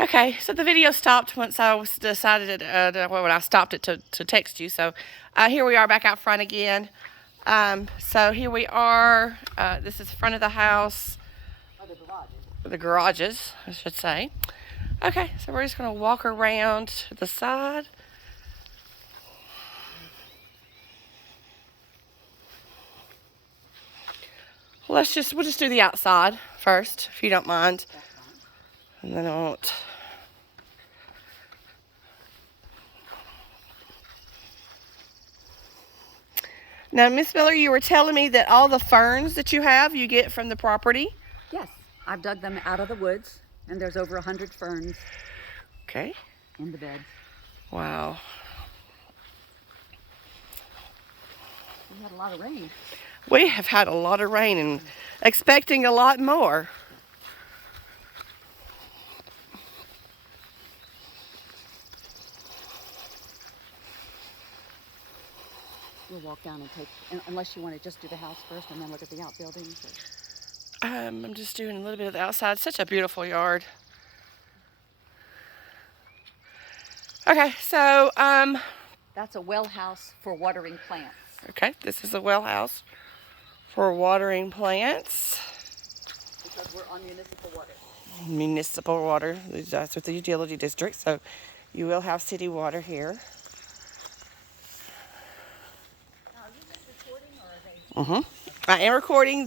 Okay, so the video stopped once I was decided when I stopped it to text you. So here we are back out front again. So here we are. This is the front of the house. The garages, I should say. Okay, so we're just gonna walk around to the side. We'll just do the outside first, if you don't mind. And then I won't. Now, Miss Miller, you were telling me that all the ferns that you have, you get from the property. Yes, I've dug them out of the woods, and there's over 100 ferns. Okay. In the beds. Wow. We had a lot of rain. We have had a lot of rain and expecting a lot more. We'll walk down and take, unless you want to just do the house first and then look at the outbuildings. I'm just doing a little bit of the outside. Such a beautiful yard. Okay, so that's a well house for watering plants. Okay, this is a well house for watering plants. Because we're on municipal water. Municipal water. That's with the utility district, so you will have city water here. Now, are you just recording, or are they? Mm-hmm. I am recording.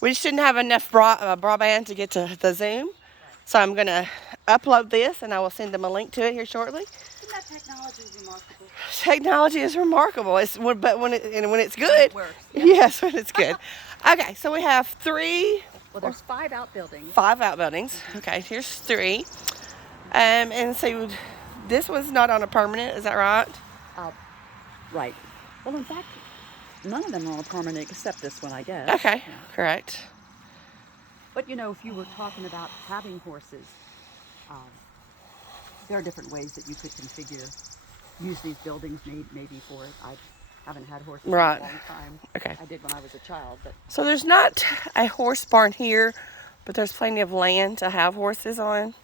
We just didn't have enough broadband to get to the Zoom, so I'm gonna upload this, and I will send them a link to it here shortly. Isn't that technology remarkable? Technology is remarkable. But when it's good, it works. Yeah. Yes, when it's good. Okay, so we have three. Well, there's 5 outbuildings. 5 outbuildings. Okay, here's 3. And so this was not on a permanent. Is that right? Right. Well, in fact, none of them are on a permanent except this one, I guess. Okay, yeah. Correct. But you know, if you were talking about having horses, there are different ways that you could use these buildings maybe for it. I haven't had horses in a long time. Okay. I did when I was a child, but. So there's not a horse barn here, but there's plenty of land to have horses on.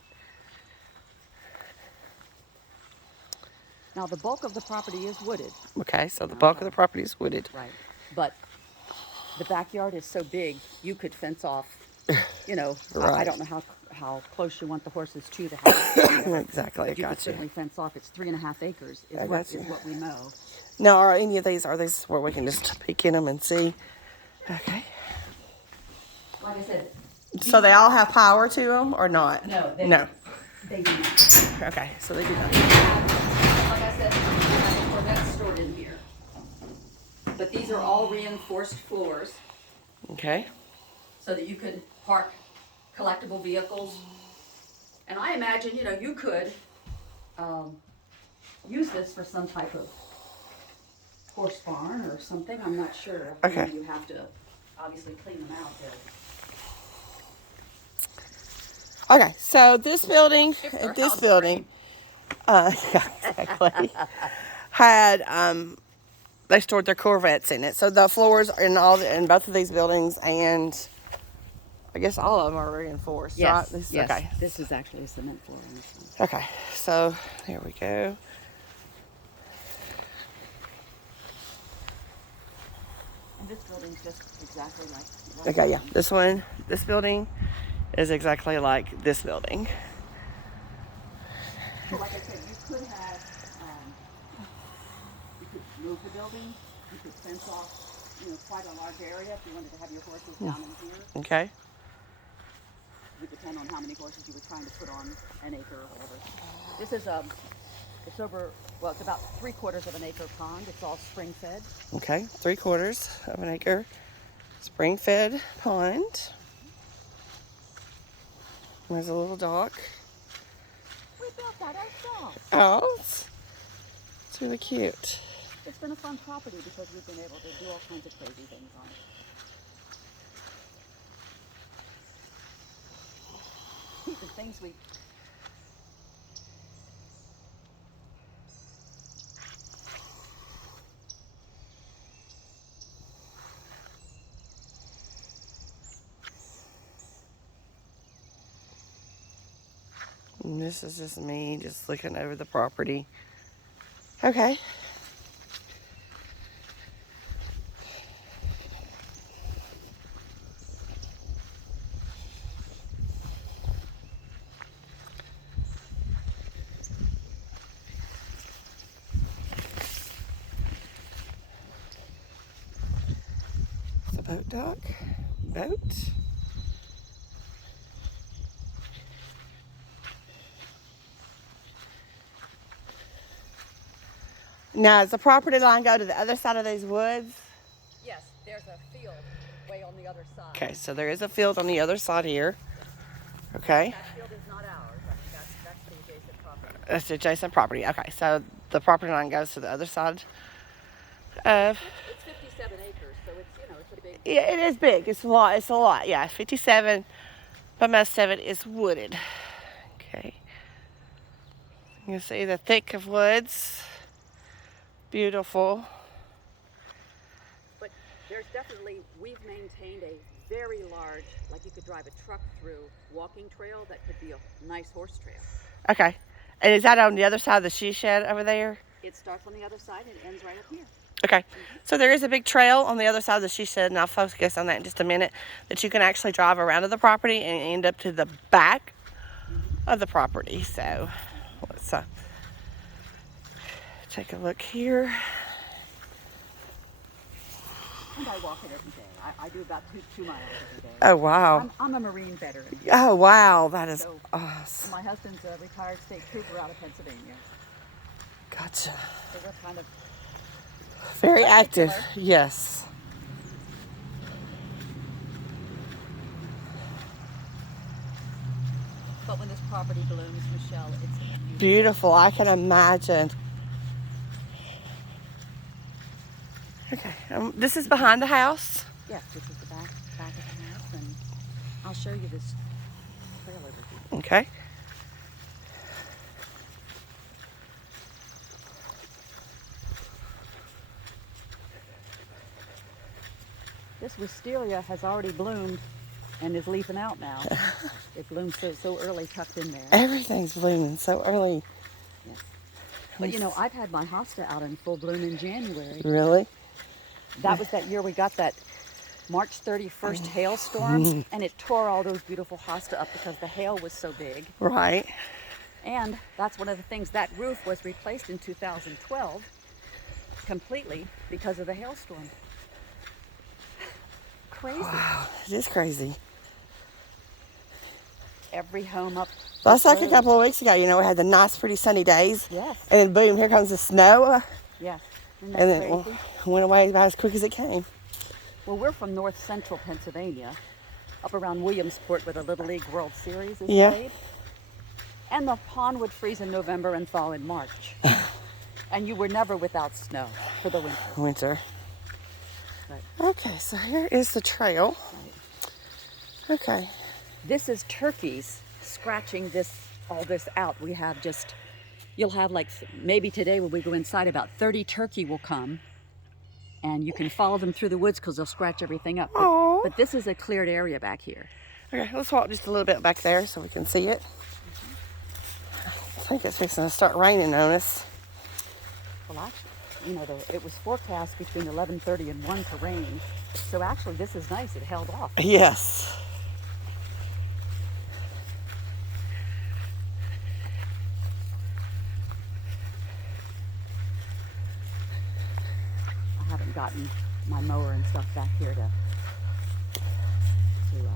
Now the bulk of the property is wooded. Okay, so the bulk of the property is wooded. Right. But the backyard is so big, you could fence off, you know, right. I don't know how close you want the horses to the house. Exactly, you could certainly fence off. It's 3.5 acres is what we know. Now, are these where we can just peek in them and see? Okay. Like I said. So they all have power to them or not? No. They do not. Okay, so they do not. Like I said, that's stored in here. But these are all reinforced floors. Okay. So that you could park collectible vehicles. And I imagine, you know, you could use this for some type of horse barn or something. I'm not sure. Okay. You have to obviously clean them out there. Okay, so this building, yeah, exactly, had they stored their Corvettes in it. So the floors in both of these buildings, and I guess all of them are reinforced. Yes. Right? Yes. Okay. This is actually a cement floor on this one. Okay, so here we go. And this building's just exactly like. Okay, yeah, this building is exactly like this building. So like I said, you could move the building, you could fence off, you know, quite a large area if you wanted to have your horses down in here. Okay. It would depend on how many horses you were trying to put on an acre or whatever. This is it's about 3/4 of an acre pond. It's all spring fed. Okay, 3/4 of an acre spring fed pond. There's a little dock. We built that ourselves. Oh, it's really cute. It's been a fun property because we've been able to do all kinds of crazy things on it. The things we And this is just me just looking over the property. Okay. It's a boat dock. Boat. Now, does the property line go to the other side of these woods? Yes, there's a field way on the other side. Okay, so there is a field on the other side here. Okay. That field is not ours. I mean, that's the adjacent property. That's the adjacent property. Okay, so the property line goes to the other side of. It's 57 acres, so it's, you know, it's pretty big. Yeah, it is big. It's a lot. It's a lot. Yeah, 57, but most of it is wooded. Okay. You can see the thick of woods. Beautiful. But there's definitely, we've maintained a very large, like you could drive a truck through, walking trail that could be a nice horse trail. Okay. And is that on the other side of the she shed over there? It starts on the other side and ends right up here. Okay. So there is a big trail on the other side of the she shed, and I'll focus on that in just a minute, that you can actually drive around to the property and end up to the back of the property. So let's take a look here. And I walk it every day. I do about two miles every day. Oh, wow. I'm a Marine veteran. Oh, wow. That is So, awesome. My husband's a retired state trooper out of Pennsylvania. Gotcha. So we're kind of Very active. particular. Yes. But when this property blooms, Michelle, it's beautiful. Beautiful. I can imagine. Okay. This is behind the house. Yes, this is the back of the house, and I'll show you this trail overview. Okay. This wisteria has already bloomed and is leafing out now. It blooms so early, tucked in there. Everything's blooming so early. Yes. But you know, I've had my hosta out in full bloom in January. Really? That was that year we got that March 31st hailstorm, and it tore all those beautiful hosta up because the hail was so big. Right. And that's one of the things, that roof was replaced in 2012 completely because of the hailstorm. Crazy. Wow. It is crazy. Every home up. That's like a road. couple of weeks ago. You know, we had the nice, pretty sunny days. Yes. And then boom, here comes the snow. Yes. Isn't that And then it crazy? went away about as quick as it came. Well, we're from north central Pennsylvania, up around Williamsport where the Little League World Series is Yeah. played. And the pond would freeze in November and thaw in March. And you were never without snow for the winter. Winter. Right. Okay, so here is the trail. Okay. This is turkeys scratching all this out. We have just, you'll have like, maybe today when we go inside, about 30 turkey will come. And you can follow them through the woods because they'll scratch everything up. Aw. But this is a cleared area back here. Okay, let's walk just a little bit back there so we can see it. I think it's fixing to start raining on us. Well, actually, you know, it was forecast between 11:30 and 1 to rain. So actually, this is nice. It held off. Yes. I haven't gotten my mower and stuff back here to Well,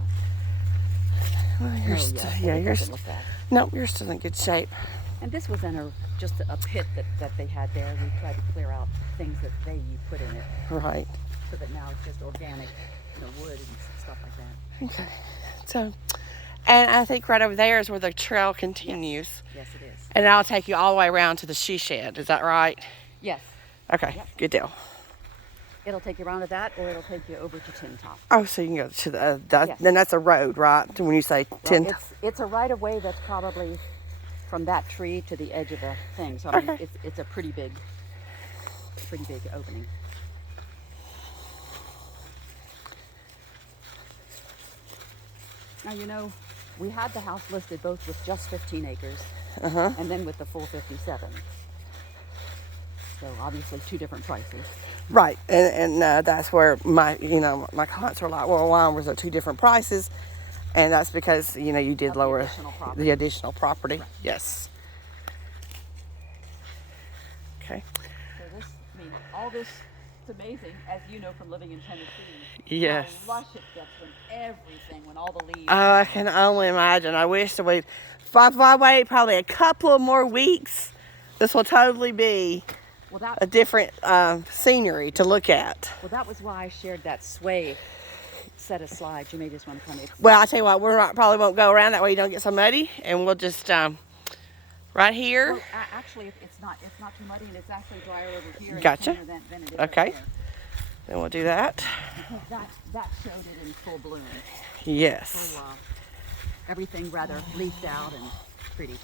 mow you're yet. still, but yeah, it you're doesn't look bad. nope, you're still in good shape. And this was in just a pit that they had there. We tried to clear out things that they put in it, Right. so that now it's just organic, wood and stuff like that. Okay. So, and I think right over there is where the trail continues. Yes, it is. And I'll take you all the way around to the she shed. Is that right? Yes. Okay. Yep. Good deal. It'll take you around to that, or it'll take you over to Tin Top. Oh, so you can go to the, Yes. then that's a road, right? When you say Well, 10. it's a right of way that's probably from that tree to the edge of the thing. So I mean, Okay. it's a pretty big opening. Now We had the house listed both with just 15 acres and then with the full 57. So obviously 2 different prices. Right, and that's where my clients were like, well, why was there 2 different prices? And that's because you did lower the additional property. Right. Yes. Okay. So this, all this, it's amazing, as you know from living in Tennessee. Yes. How lush it gets when all the leaves. Oh, I can only imagine. I wish that if I wait probably a couple of more weeks, this will totally be a different scenery to look at. Well, that was why I shared that sway set of slides. You may just want to come in. Well, I tell you what, probably won't go around that way you don't get so muddy, and we'll just right here. Well, actually, it's not too muddy, and it's actually drier over here. Gotcha. Than it is okay. there. Then we'll do that. Because that showed it in full bloom. Yes. So everything rather leafed out and pretty.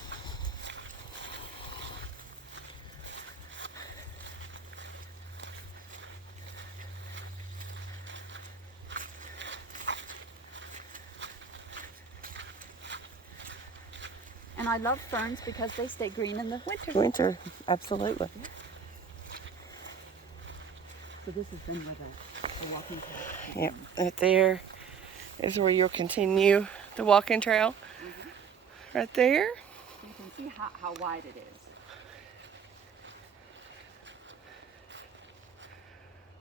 And I love ferns because they stay green in the winter. Winter, absolutely. So this has been where the walking path. Yep, right there is where you'll continue the walking trail. Right there. You can see how wide it is.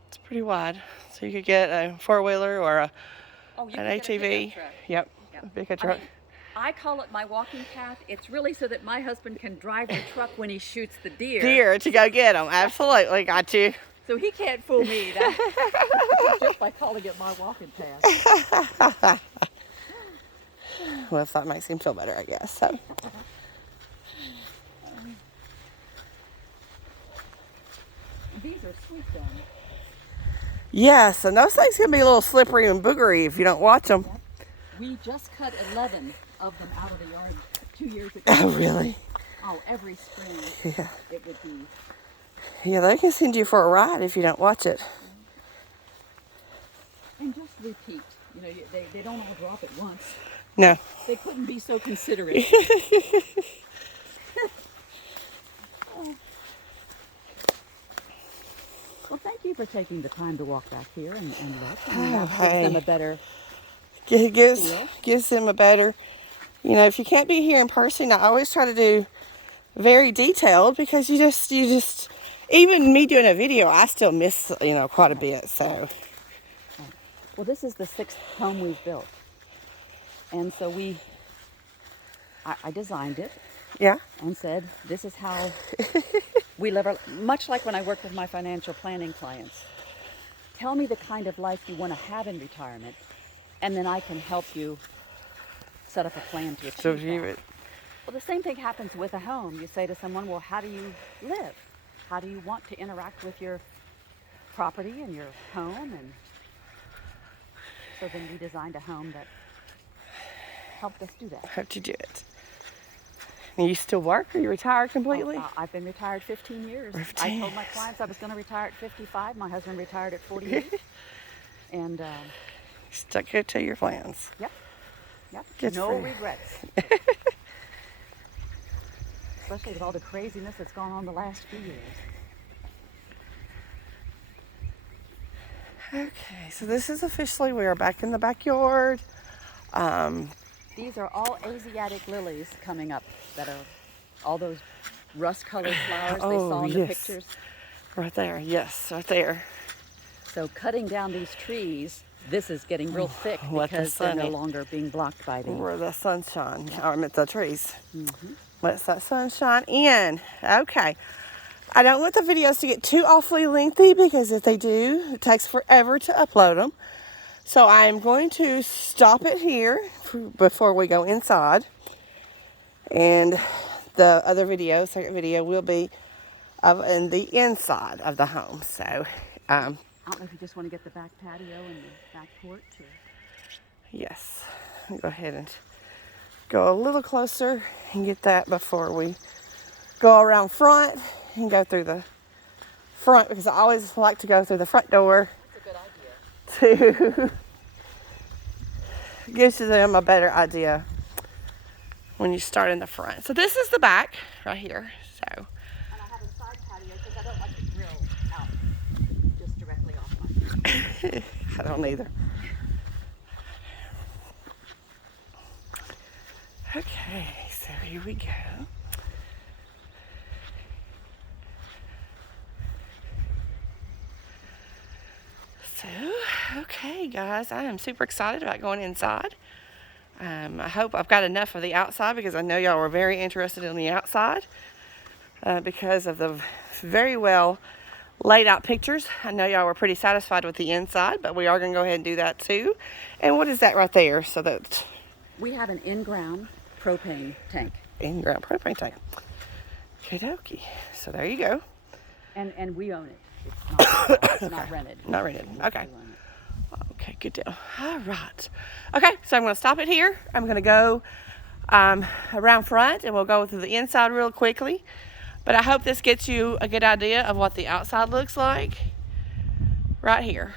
It's pretty wide. So you could get a 4-wheeler or an ATV. Yep, a pickup truck. I call it my walking path. It's really so that my husband can drive the truck when he shoots the deer. Deer to go get them. Absolutely, got you. So he can't fool me just by calling it my walking path. Well, if that makes him feel better, I guess. So. These are sweet gums. Yes, and those things can be a little slippery and boogery if you don't watch them. Yep. We just cut 11 of them out of the yard 2 years ago. Oh, really? Oh, every spring it would be. Yeah, they can send you for a ride if you don't watch it. And just repeat. They don't all drop at once. No. They couldn't be so considerate. Well, thank you for taking the time to walk back here and look. Gives them a better gives them a better, if you can't be here in person, I always try to do very detailed because you just, even me doing a video, I still miss, quite a bit, so. Well, this is the 6th home we've built. And so I designed it. Yeah. And said, this is how we live, much like when I work with my financial planning clients. Tell me the kind of life you want to have in retirement, and then I can help you set up a plan to achieve that. Well, the same thing happens with a home. You say to someone, well, how do you live? How do you want to interact with your property and your home? And so then we designed a home that helped us do that. Helped you do it. And you still work, or you retired completely? I've been retired 15 years. I told my clients I was going to retire at 55. My husband retired at 48. And stuck it to your plans. Yep. Good no regrets. Especially with all the craziness that's gone on the last few years. Okay, so this is officially, we are back in the backyard. These are all Asiatic lilies coming up that are all those rust-colored flowers they saw in the pictures. Right there, yes, right there. So cutting down these trees, this is getting real thick because they're no longer being blocked by the... Where the sunshine, or I meant the trees. Lets that sunshine in. Okay. I don't want the videos to get too awfully lengthy because if they do, it takes forever to upload them. So I'm going to stop it here before we go inside. And the other video, second video, will be in the inside of the home. So, I don't know if you just want to get the back patio and the back porch. Or... Yes. I'll go ahead and go a little closer and get that before we go around front and go through the front, because I always like to go through the front door. That's a good idea. To give them a better idea when you start in the front. So this is the back right here. So. And I have a side patio because I don't like to grill out just directly off my. I don't either. Okay, so here we go. So, okay, guys, I am super excited about going inside. I hope I've got enough of the outside because I know y'all were very interested in the outside because of the very well laid out pictures. I know y'all were pretty satisfied with the inside, but we are going to go ahead and do that too. And what is that right there? So that We have an in-ground propane tank. in-ground propane tank. Okie dokie. So there you go. And we own it. It's not rented. Not rented. Okay. We own it. Okay, good deal. All right. Okay, so I'm going to stop it here. I'm going to go around front and we'll go through the inside real quickly. But I hope this gets you a good idea of what the outside looks like right here.